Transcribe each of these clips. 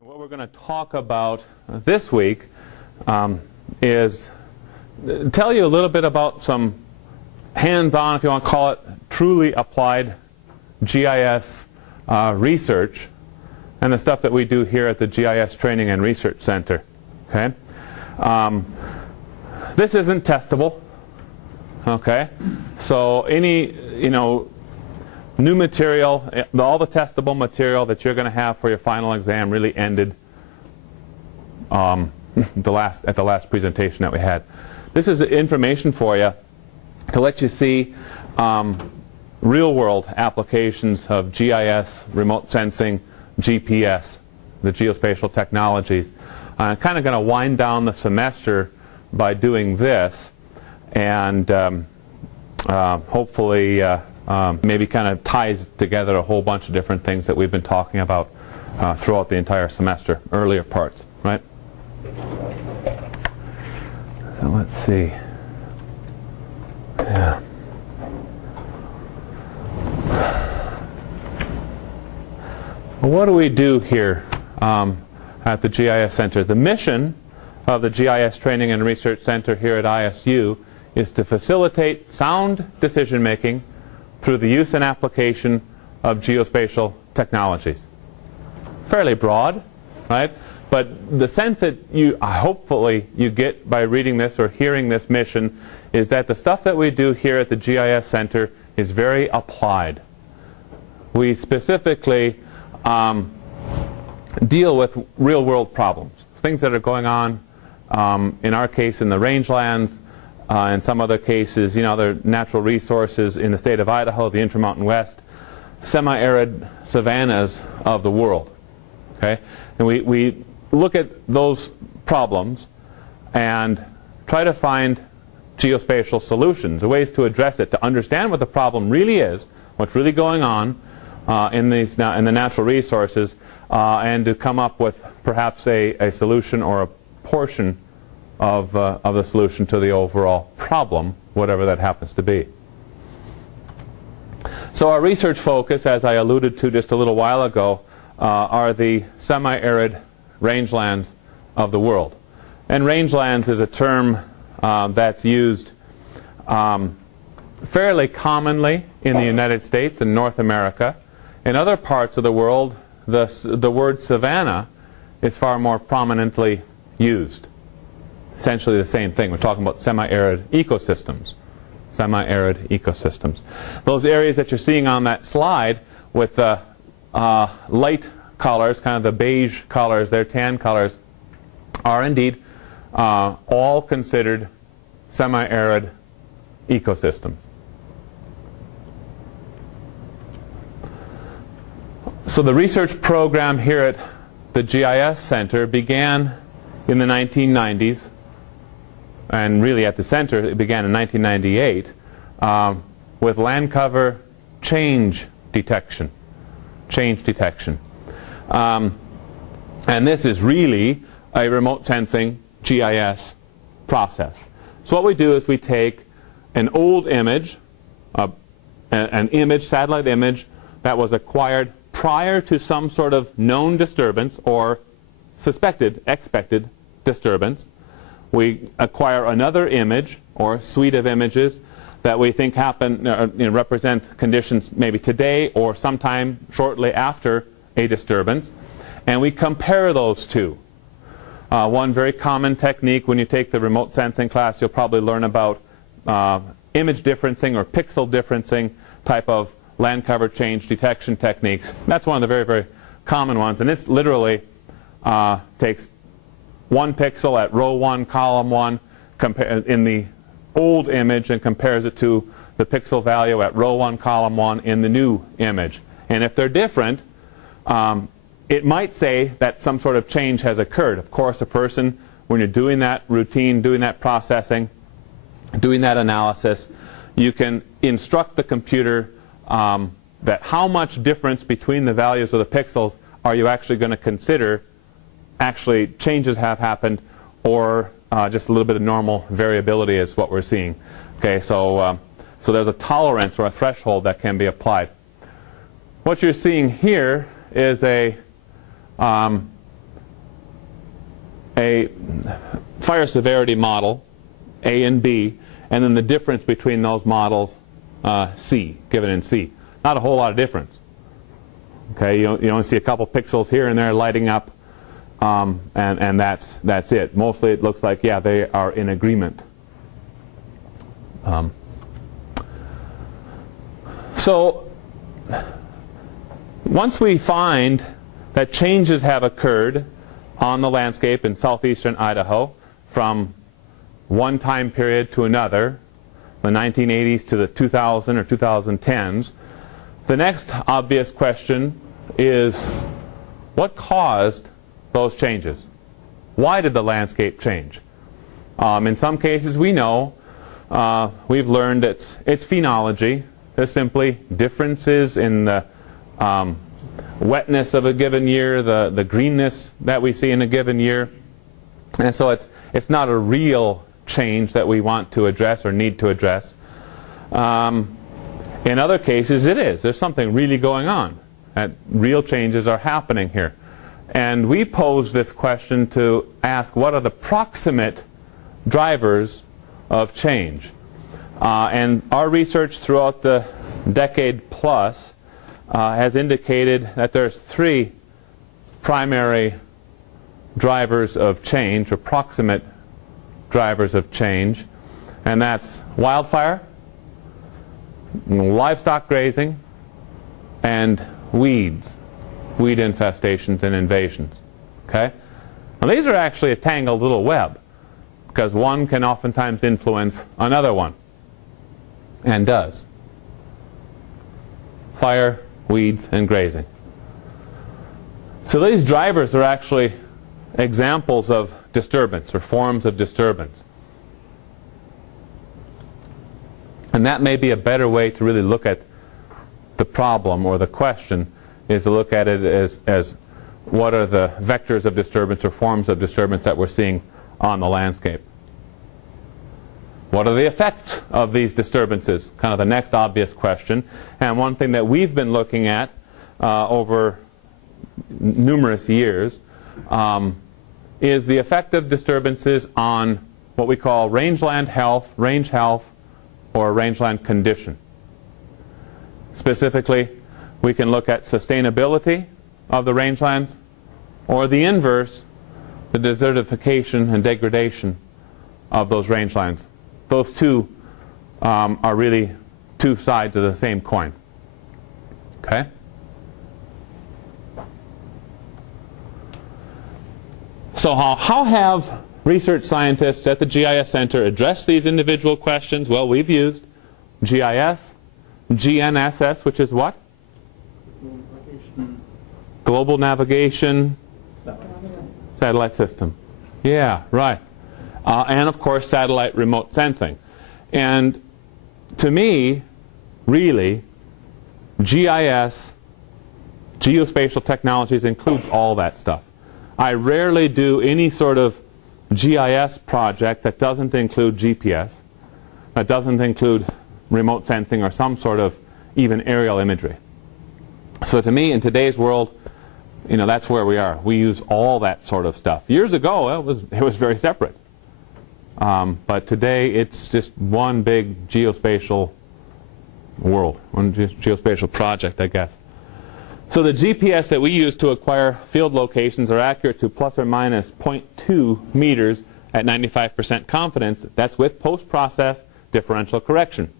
What we're going to talk about this week is tell you a little bit about some hands-on, if you want to call it, truly applied GIS research and the stuff that we do here at the GIS Training and Research Center. Okay, this isn't testable. Okay, so any new material, all the testable material that you're going to have for your final exam really ended at the last presentation that we had. This is information for you to let you see real-world applications of GIS, remote sensing, GPS, the geospatial technologies. I'm kind of going to wind down the semester by doing this, and hopefully maybe kind of ties together a whole bunch of different things that we've been talking about throughout the entire semester, earlier parts, right? So let's see. Yeah. Well, what do we do here at the GIS Center? The mission of the GIS Training and Research Center here at ISU is to facilitate sound decision making through the use and application of geospatial technologies. Fairly broad, right? But the sense that hopefully you get by reading this or hearing this mission is that the stuff that we do here at the GIS Center is very applied. We specifically deal with real-world problems, things that are going on, in our case, in the rangelands, in some other cases, other natural resources in the state of Idaho, the Intermountain West, semi-arid savannas of the world. Okay? And we look at those problems and try to find geospatial solutions, or ways to address it, to understand what the problem really is, what's really going on in the natural resources, and to come up with perhaps a solution or a portion of the solution to the overall problem, whatever that happens to be. So our research focus, as I alluded to just a little while ago, are the semi-arid rangelands of the world. And rangelands is a term that's used fairly commonly in the United States and North America. In other parts of the world, the word savanna is far more prominently used. Essentially the same thing. We're talking about semi-arid ecosystems. Semi-arid ecosystems. Those areas that you're seeing on that slide with the light colors, kind of the beige colors, their tan colors, are indeed all considered semi-arid ecosystems. So the research program here at the GIS Center began in the 1990s. And really at the center, it began in 1998 with land cover change detection. And this is really a remote sensing GIS process. So what we do is we take an old image, satellite image that was acquired prior to some sort of known disturbance or expected disturbance. We acquire another image or suite of images that we think represent conditions maybe today or sometime shortly after a disturbance, and we compare those two. One very common technique when you take the remote sensing class, you'll probably learn about image differencing or pixel differencing type of land cover change detection techniques. That's one of the very, very common ones, and it's literally takes one pixel at row 1, column 1 in the old image and compares it to the pixel value at row 1, column 1 in the new image. And if they're different, it might say that some sort of change has occurred. Of course, a person, when you're doing that routine, doing that processing, doing that analysis, you can instruct the computer that how much difference between the values of the pixels are you actually going to consider actually changes have happened, or just a little bit of normal variability is what we're seeing. Okay, so there's a tolerance or a threshold that can be applied. What you're seeing here is a a fire severity model, A and B, and then the difference between those models, C, given in C. Not a whole lot of difference. Okay, you only see a couple pixels here and there lighting up, and that's it. Mostly it looks like, yeah, they are in agreement. So once we find that changes have occurred on the landscape in southeastern Idaho from one time period to another, the 1980s to the 2000 or 2010s, the next obvious question is, what caused those changes? Why did the landscape change? In some cases we know, we've learned it's phenology. There's simply differences in the wetness of a given year, the greenness that we see in a given year. And so it's not a real change that we want to address or need to address. In other cases it is. There's something really going on. Real changes are happening here. And we pose this question to ask, what are the proximate drivers of change? And our research throughout the decade plus has indicated that there's three primary drivers of change, or proximate drivers of change, and that's wildfire, livestock grazing, and weeds, weed infestations and invasions. Okay? Now these are actually a tangled little web, because one can oftentimes influence another one, and does. Fire, weeds, and grazing. So these drivers are actually examples of disturbance, or forms of disturbance. And that may be a better way to really look at the problem, or the question, is to look at it as what are the vectors of disturbance or forms of disturbance that we're seeing on the landscape. What are the effects of these disturbances? Kind of the next obvious question. And one thing that we've been looking at over numerous years is the effect of disturbances on what we call rangeland health, range health, or rangeland condition. Specifically, we can look at sustainability of the rangelands, or the inverse, the desertification and degradation of those rangelands. Those two are really two sides of the same coin. Okay? So how have research scientists at the GIS Center addressed these individual questions? Well, we've used GIS, GNSS, which is what? Global Navigation Satellite System. Yeah, right. And of course satellite remote sensing. And to me, really, GIS, geospatial technologies, includes all that stuff. I rarely do any sort of GIS project that doesn't include GPS, that doesn't include remote sensing or some sort of even aerial imagery. So to me, in today's world, that's where we are. We use all that sort of stuff. Years ago, it was very separate. But today, it's just one big geospatial world, one geospatial project, I guess. So the GPS that we use to acquire field locations are accurate to plus or minus 0.2 meters at 95% confidence. That's with post-process differential correction,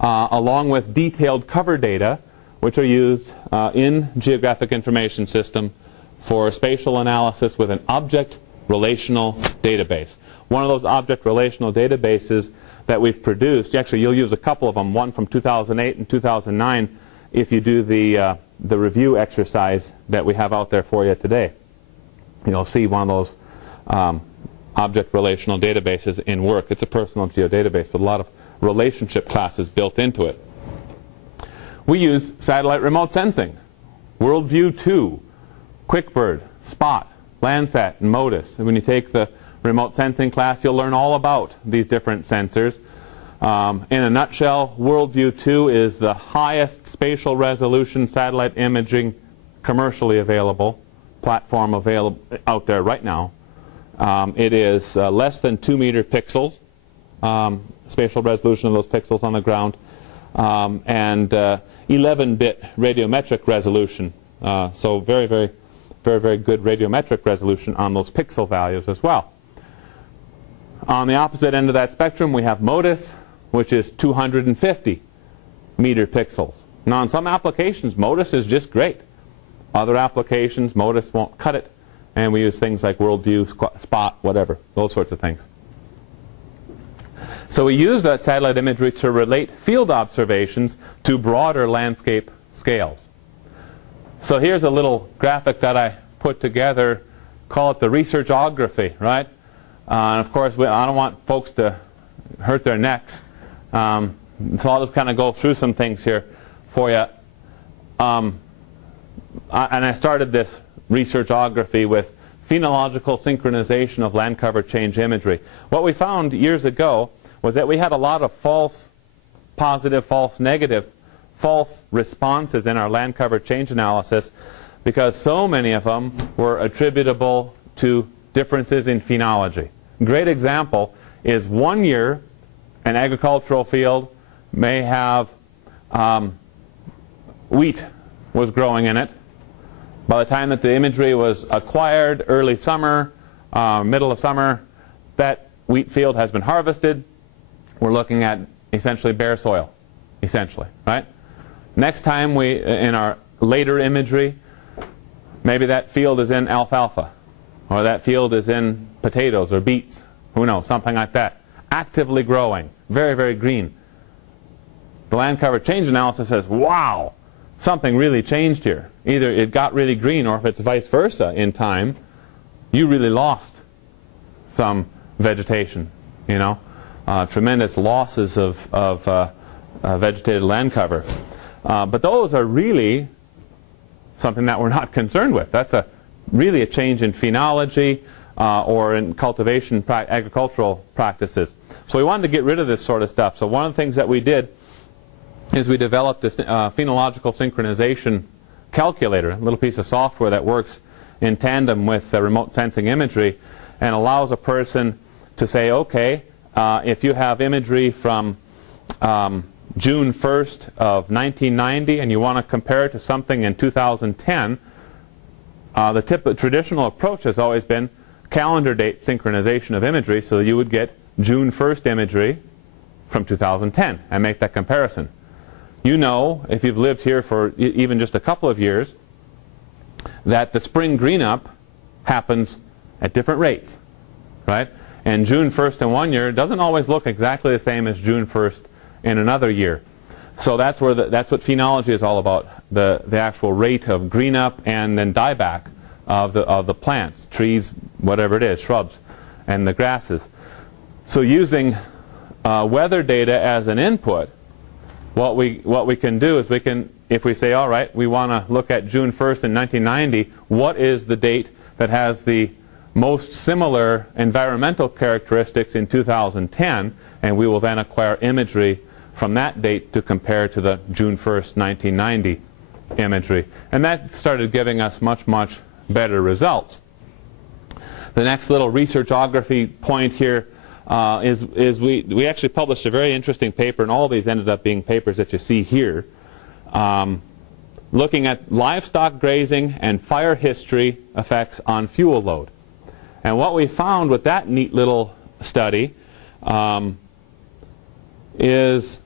along with detailed cover data, which are used in Geographic Information System for spatial analysis with an object relational database. One of those object relational databases that we've produced, actually you'll use a couple of them, one from 2008 and 2009 if you do the review exercise that we have out there for you today. You'll see one of those object relational databases in work. It's a personal geodatabase with a lot of relationship classes built into it. We use satellite remote sensing, WorldView 2, QuickBird, Spot, Landsat, and MODIS. And when you take the remote sensing class, you'll learn all about these different sensors. In a nutshell, WorldView 2 is the highest spatial resolution satellite imaging commercially available platform available out there right now. It is less than 2 meter pixels, spatial resolution of those pixels on the ground, and 11-bit radiometric resolution. So very good radiometric resolution on those pixel values as well. On the opposite end of that spectrum, we have MODIS, which is 250 meter pixels. Now, in some applications, MODIS is just great. Other applications, MODIS won't cut it, and we use things like worldview, spot, whatever, those sorts of things. So we use that satellite imagery to relate field observations to broader landscape scales. So here's a little graphic that I put together, call it the researchography, right? And of course, I don't want folks to hurt their necks. So I'll just kind of go through some things here for you. And I started this researchography with phenological synchronization of land cover change imagery. What we found years ago was that we had a lot of false positive, false negative, false responses in our land cover change analysis because so many of them were attributable to differences in phenology. Great example is 1 year an agricultural field may have wheat was growing in it. By the time that the imagery was acquired, early summer, middle of summer, that wheat field has been harvested. We're looking at essentially bare soil, essentially, right? Next time in our later imagery, maybe that field is in alfalfa, or that field is in potatoes or beets, who knows, something like that. Actively growing, very green. The land cover change analysis says, wow, something really changed here. Either it got really green, or if it's vice versa in time, you really lost some vegetation, you know. Tremendous losses of vegetated land cover. But those are really something that we're not concerned with. That's really a change in phenology or in cultivation, agricultural practices. So we wanted to get rid of this sort of stuff. So one of the things that we did is we developed a phenological synchronization calculator, a little piece of software that works in tandem with remote sensing imagery and allows a person to say, okay, if you have imagery from June 1st of 1990 and you want to compare it to something in 2010, the traditional approach has always been calendar date synchronization of imagery, so you would get June 1st imagery from 2010 and make that comparison. You know, if you've lived here for even just a couple of years, that the spring green up happens at different rates, right? And June 1st in one year doesn't always look exactly the same as June 1st in another year. So that's what phenology is all about, the actual rate of green up and then dieback of the plants, trees, whatever it is, shrubs, and the grasses. So using weather data as an input, what we can do is if we say, all right, we want to look at June 1st in 1990, what is the date that has the most similar environmental characteristics in 2010, and we will then acquire imagery from that date to compare to the June 1st, 1990 imagery. And that started giving us much better results. The next little researchography point here is we actually published a very interesting paper, and all these ended up being papers that you see here, looking at livestock grazing and fire history effects on fuel load. And what we found with that neat little study is